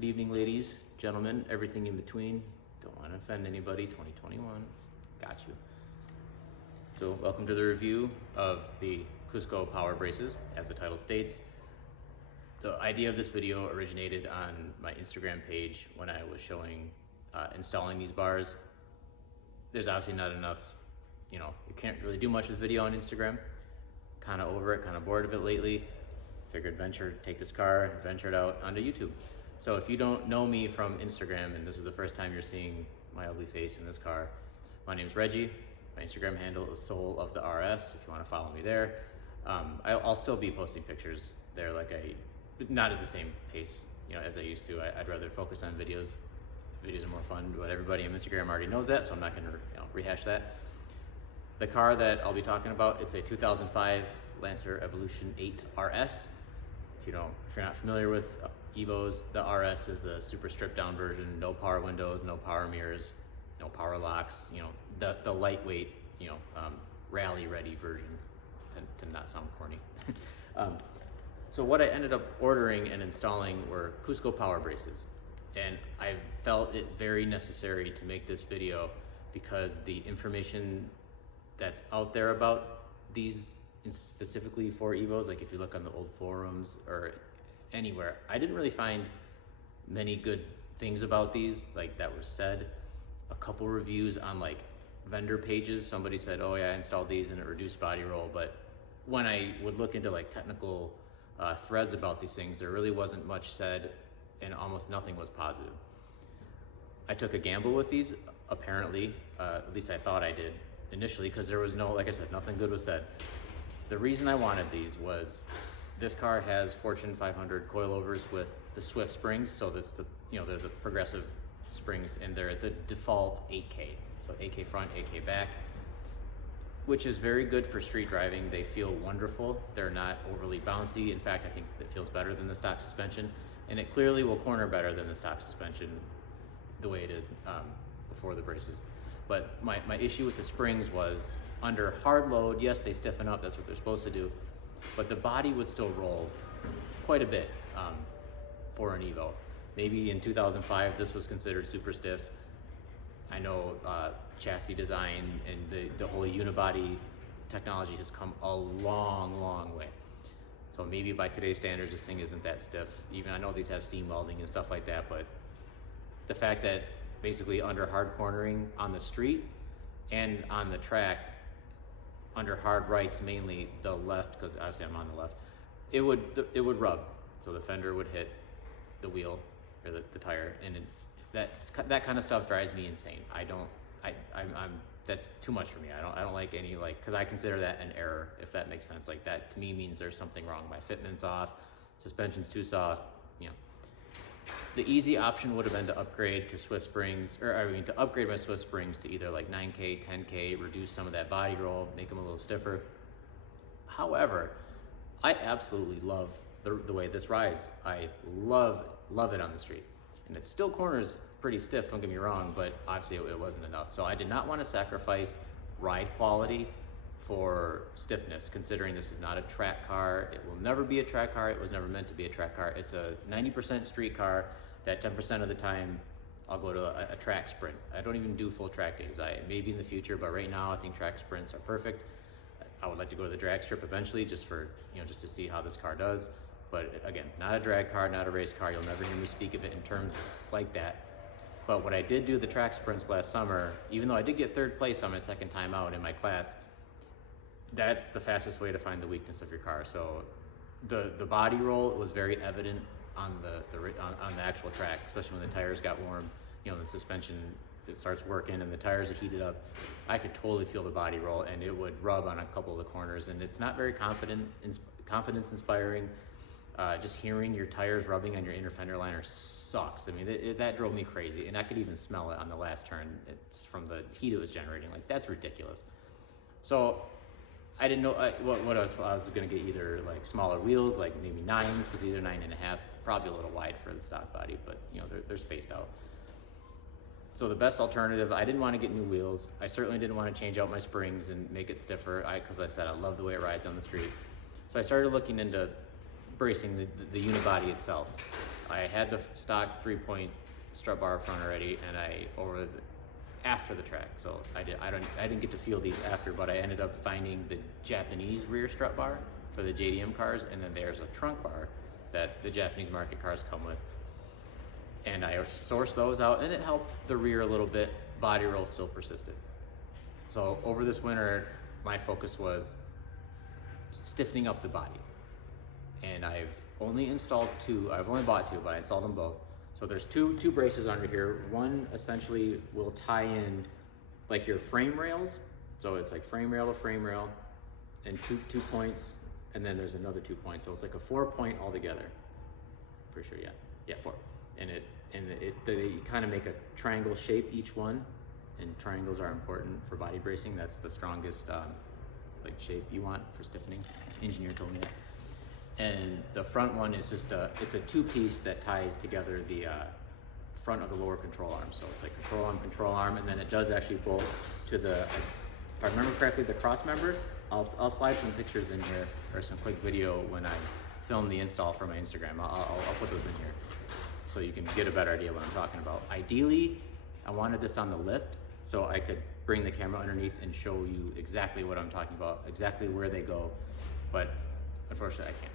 Good evening, ladies, gentlemen, everything in between. Don't want to offend anybody, 2021, got you. So welcome to the review of the Cusco power braces. As the title states, the idea of this video originated on my Instagram page when I was showing installing these bars. There's obviously not enough, you can't really do much with video on Instagram. Kind of over it, kind of bored of it lately. Figured take this car, venture it out onto YouTube. So if you don't know me from Instagram and this is the first time you're seeing my ugly face in this car, my name's Reggie. My Instagram handle is Soul of the RS if you want to follow me there. I'll still be posting pictures there, not at the same pace as I used to. I'd rather focus on videos. Videos are more fun, but everybody on Instagram already knows that, so I'm not going to rehash that. The car that I'll be talking about, it's a 2005 Lancer Evolution 8 RS. If you're not familiar with Evos, the RS is the super stripped down version, no power windows, no power mirrors, no power locks, the lightweight, rally ready version, to not sound corny. So what I ended up ordering and installing were Cusco power braces. And I felt it very necessary to make this video because the information that's out there about these specifically for Evos, like if you look on the old forums or anywhere, I didn't really find many good things about these that was said. A couple reviews on vendor pages, somebody said, oh yeah, I installed these and it reduced body roll, but when I would look into technical threads about these things, there really wasn't much said and almost nothing was positive. I took a gamble with these, apparently, at least I thought I did initially, because there was like I said, nothing good was said. The reason I wanted these was this car has Fortune 500 coilovers with the Swift springs, so that's they're the progressive springs, and they're the default 8K, so 8K front, 8K back, which is very good for street driving. They feel wonderful. They're not overly bouncy. In fact, I think it feels better than the stock suspension, and it clearly will corner better than the stock suspension the way it is before the braces. But my issue with the springs was under hard load, yes, they stiffen up, that's what they're supposed to do, but the body would still roll quite a bit for an Evo. Maybe in 2005, this was considered super stiff. I know chassis design and the whole unibody technology has come a long, long way. So maybe by today's standards, this thing isn't that stiff. Even I know these have seam welding and stuff like that, but the fact that basically under hard cornering on the street and on the track, under hard rights, mainly the left, because obviously I'm on the left, it would rub. So the fender would hit the wheel or the tire, and that kind of stuff drives me insane. That's too much for me. I don't like any because I consider that an error, if that makes sense. That to me means there's something wrong. My fitment's off, suspension's too soft. The easy option would have been to upgrade to Swift springs, to upgrade my Swift springs to either 9K, 10K, reduce some of that body roll, make them a little stiffer. However, I absolutely love the way this rides. I love it on the street. And it still corners pretty stiff, don't get me wrong, but obviously it wasn't enough. So I did not want to sacrifice ride quality for stiffness, considering this is not a track car. It will never be a track car. It was never meant to be a track car. It's a 90% street car that 10% of the time I'll go to a track sprint. I don't even do full track days. Maybe in the future, but right now I think track sprints are perfect. I would like to go to the drag strip eventually just to see how this car does. But again, not a drag car, not a race car. You'll never hear me speak of it in terms like that. But when I did do the track sprints last summer, even though I did get third place on my second time out in my class, that's the fastest way to find the weakness of your car. So the body roll was very evident on the actual track, especially when the tires got warm. The suspension, it starts working and the tires are heated up. I could totally feel the body roll, and it would rub on a couple of the corners, and it's not very confidence inspiring. Just hearing your tires rubbing on your inner fender liner sucks. I mean, that drove me crazy, and I could even smell it on the last turn. It's from the heat it was generating. That's ridiculous. So I didn't know what I was going to get, either smaller wheels, maybe 9s, because these are 9.5, probably a little wide for the stock body, but they're spaced out. So the best alternative, I didn't want to get new wheels. I certainly didn't want to change out my springs and make it stiffer, because I said I love the way it rides on the street. So I started looking into bracing, the unibody itself. I had the stock 3-point strut bar front already, and after the track, so I didn't get to feel these after, but I ended up finding the Japanese rear strut bar for the JDM cars, and then there's a trunk bar that the Japanese market cars come with. And I sourced those out, and it helped the rear a little bit. Body roll still persisted. So over this winter, my focus was stiffening up the body. And I've only installed two. I've only bought two, but I installed them both. So there's two braces under here. One essentially will tie in like your frame rails. So it's like frame rail to frame rail, and two points, and then there's another 2 points. So it's like a 4-point altogether. Pretty sure, yeah, 4. And they kind of make a triangle shape each one, and triangles are important for body bracing. That's the strongest like shape you want for stiffening. Engineer told me that. And the front one is just it's a 2-piece that ties together the front of the lower control arm. So it's like control arm, and then it does actually bolt to the, if I remember correctly, the cross member. I'll slide some pictures in here, or some quick video when I film the install for my Instagram. I'll put those in here so you can get a better idea of what I'm talking about. Ideally, I wanted this on the lift so I could bring the camera underneath and show you exactly what I'm talking about, exactly where they go, but unfortunately I can't,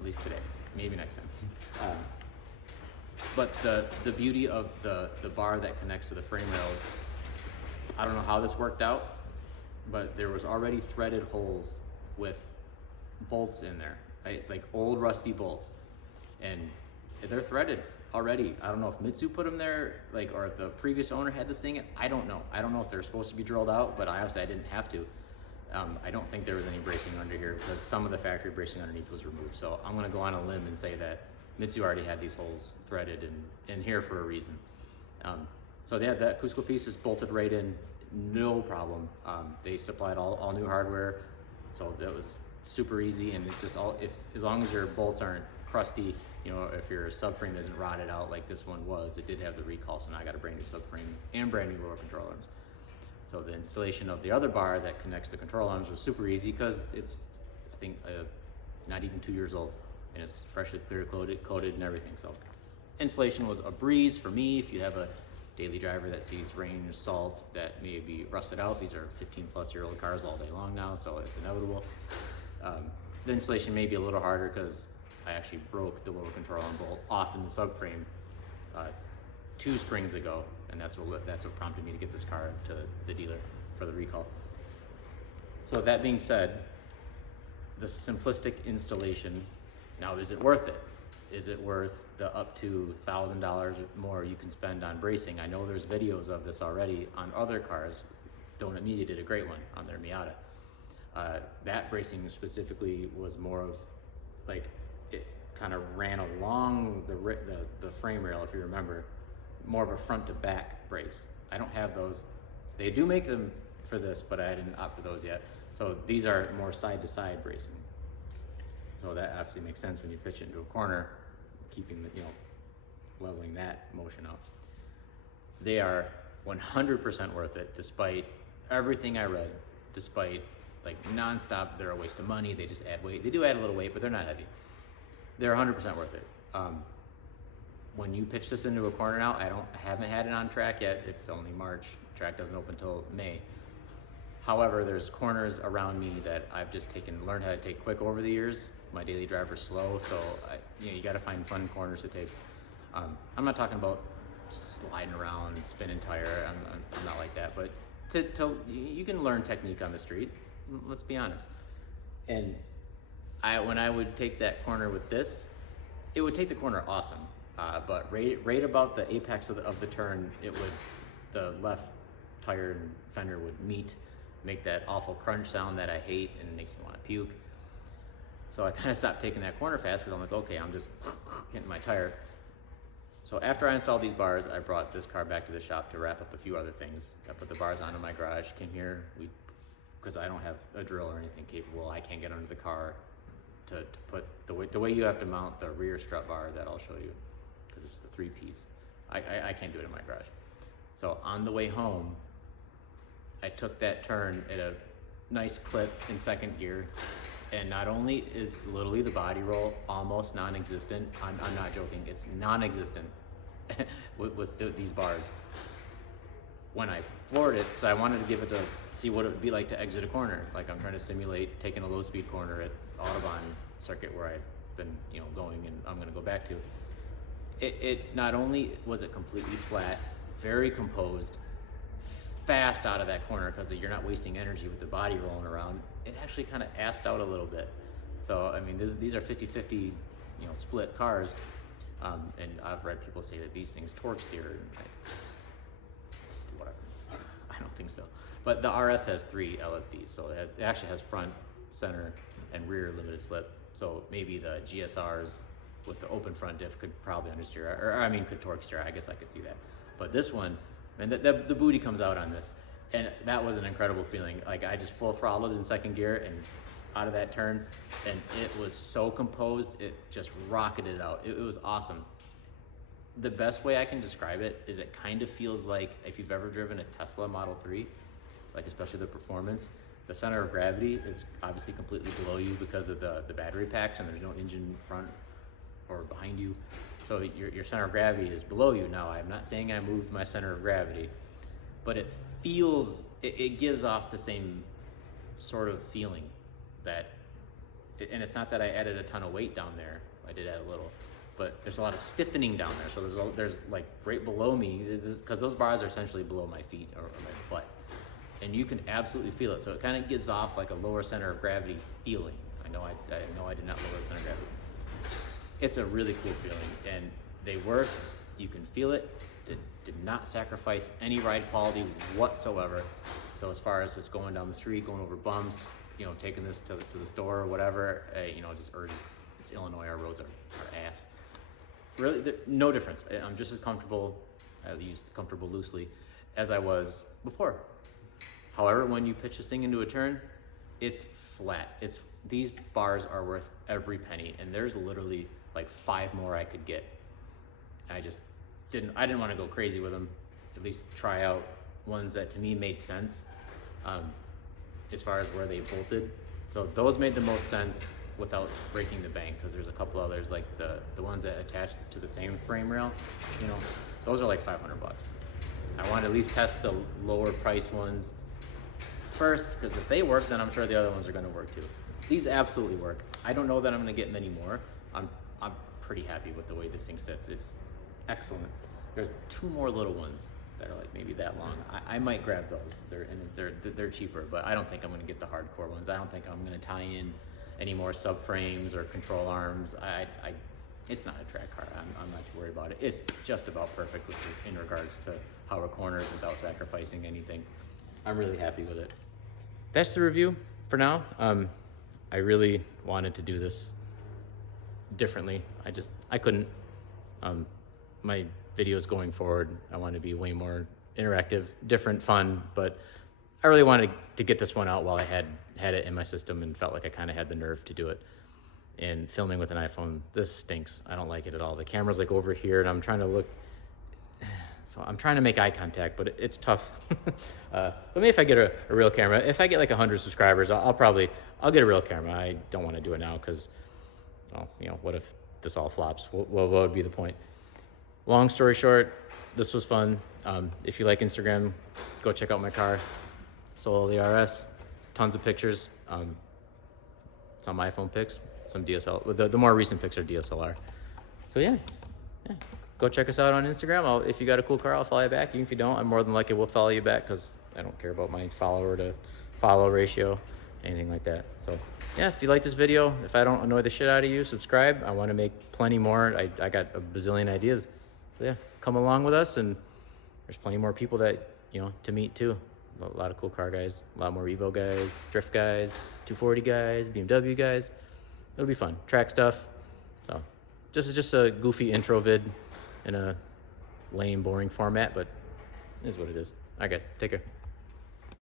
at least today, maybe next time. But the beauty of the bar that connects to the frame rails, I don't know how this worked out, but there was already threaded holes with bolts in there, right? Like old rusty bolts, and they're threaded already. I don't know if Mitsu put them there, like, or if the previous owner had this thing. I don't know. I don't know if they're supposed to be drilled out, but obviously I didn't have to. I don't think there was any bracing under here because some of the factory bracing underneath was removed. So I'm gonna go on a limb and say that Mitsu already had these holes threaded in here for a reason. So yeah, that Cusco piece is bolted right in, no problem. They supplied all new hardware, so that was super easy, and it just as long as your bolts aren't crusty, you know, if your subframe isn't rotted out like this one was. It did have the recall, so now I got a brand new subframe and brand new lower control arms. So the installation of the other bar that connects the control arms was super easy because it's, I think, not even 2 years old, and it's freshly clear coated and everything. So installation was a breeze for me. If you have a daily driver that sees rain or salt that may be rusted out, these are 15-plus-year-old cars all day long now, so it's inevitable. The installation may be a little harder because I actually broke the lower control arm bolt off in the subframe 2 springs ago, and that's what prompted me to get this car to the dealer for the recall. So that being said, the simplistic installation, now is it worth it? Is it worth the up to $1,000 more you can spend on bracing? I know there's videos of this already on other cars. Donut Media did a great one on their Miata. That bracing specifically was more of like, it kind of ran along the frame rail, if you remember, more of a front to back brace. I don't have those. They do make them for this, but I didn't opt for those yet. So these are more side to side bracing. So that obviously makes sense when you pitch it into a corner, keeping the, leveling that motion up. They are 100% worth it, despite everything I read, despite like nonstop, they're a waste of money, they just add weight. They do add a little weight, but they're not heavy. They're 100% worth it. When you pitch this into a corner now, I haven't had it on track yet. It's only March. Track doesn't open until May. However, there's corners around me that I've just learned how to take quick over the years. My daily driver's slow, so you got to find fun corners to take. I'm not talking about sliding around, spinning tire. I'm not like that, but you can learn technique on the street. Let's be honest. And when I would take that corner with this, it would take the corner awesome. But right about the apex of the turn, the left tire and fender would meet, make that awful crunch sound that I hate, and it makes me want to puke. So I kind of stopped taking that corner fast because I'm like, okay, I'm just hitting my tire. So after I installed these bars, I brought this car back to the shop to wrap up a few other things. I put the bars onto my garage, came here, because I don't have a drill or anything capable, I can't get under the car to put the way you have to mount the rear strut bar that I'll show you, because it's the 3-piece. I can't do it in my garage. So on the way home, I took that turn at a nice clip in second gear, And not only is literally the body roll almost non-existent, I'm not joking, it's non-existent with these bars. When I floored it, because I wanted to give it to see what it would be like to exit a corner. Like I'm trying to simulate taking a low speed corner at Audubon circuit where I've been, going and I'm gonna go back to. It not only was it completely flat, very composed, fast out of that corner because you're not wasting energy with the body rolling around, it actually kind of assed out a little bit. So, I mean, these are 50-50, split cars. And I've read people say that these things torque steer. Whatever. I don't think so. But the RS has 3 LSDs, so it actually has front, center, and rear limited slip. So maybe the GSRs with the open front diff could probably understeer, could torque steer. I guess I could see that. But this one, and the booty comes out on this, and that was an incredible feeling. Like I just full throttled in second gear and out of that turn, and it was so composed, it just rocketed out. It was awesome. The best way I can describe it is it kind of feels like if you've ever driven a Tesla Model 3, like especially the performance, the center of gravity is obviously completely below you because of the battery packs, and there's no engine front or behind you. So your center of gravity is below you. Now, I'm not saying I moved my center of gravity, but it feels, it gives off the same sort of feeling that, and it's not that I added a ton of weight down there. I did add a little, but there's a lot of stiffening down there. So there's like right below me, because those bars are essentially below my feet or my butt. And you can absolutely feel it. So it kind of gives off like a lower center of gravity feeling. I know I did not lower the center of gravity. It's a really cool feeling, and they work. You can feel it. Did not sacrifice any ride quality whatsoever. So as far as just going down the street, going over bumps, taking this to the store or whatever, just urge. It's Illinois. Our roads are ass. Really, no difference. I'm just as comfortable. I use comfortable loosely as I was before. However, when you pitch this thing into a turn, it's flat. These bars are worth every penny, and there's literally like 5 more I could get. I didn't want to go crazy with them. At least try out ones that to me made sense as far as where they bolted. So those made the most sense without breaking the bank, because there's a couple others like the ones that attach to the same frame rail. Those are like $500. I want to at least test the lower price ones first, because if they work, then I'm sure the other ones are going to work too. These absolutely work. I don't know that I'm going to get many more. I'm pretty happy with the way this thing sits. It's excellent. There's 2 more little ones that are like maybe that long. I might grab those. They're cheaper, but I don't think I'm going to get the hardcore ones. I don't think I'm going to tie in any more subframes or control arms. It's not a track car. I'm not too worried about it. It's just about perfect in regards to how it corners without sacrificing anything. I'm really happy with it. That's the review for now. I really wanted to do this differently. I couldn't. My videos going forward, I want to be way more interactive, different, fun, but I really wanted to get this one out while I had it in my system and felt like I kind of had the nerve to do it. And filming with an iPhone, this stinks. I don't like it at all. The camera's like over here, and I'm trying to look. So I'm trying to make eye contact, but it's tough. But maybe if I get a real camera, if I get like 100 subscribers, I'll get a real camera. I don't want to do it now because, what if this all flops? What would be the point? Long story short, this was fun. If you like Instagram, go check out my car, Solo the RS. Tons of pictures. Some iPhone pics, some DSLR. The more recent pics are DSLR. So yeah. Go check us out on Instagram. If you got a cool car, I'll follow you back. Even if you don't, I'm more than likely will follow you back because I don't care about my follower to follow ratio, anything like that. So yeah, if you like this video, if I don't annoy the shit out of you, subscribe. I want to make plenty more. I got a bazillion ideas. So yeah, come along with us, and there's plenty more people that, to meet too. A lot of cool car guys, a lot more Evo guys, drift guys, 240 guys, BMW guys. It'll be fun. Track stuff. So just a goofy intro vid in a lame, boring format, but it is what it is. All right, guys, take care.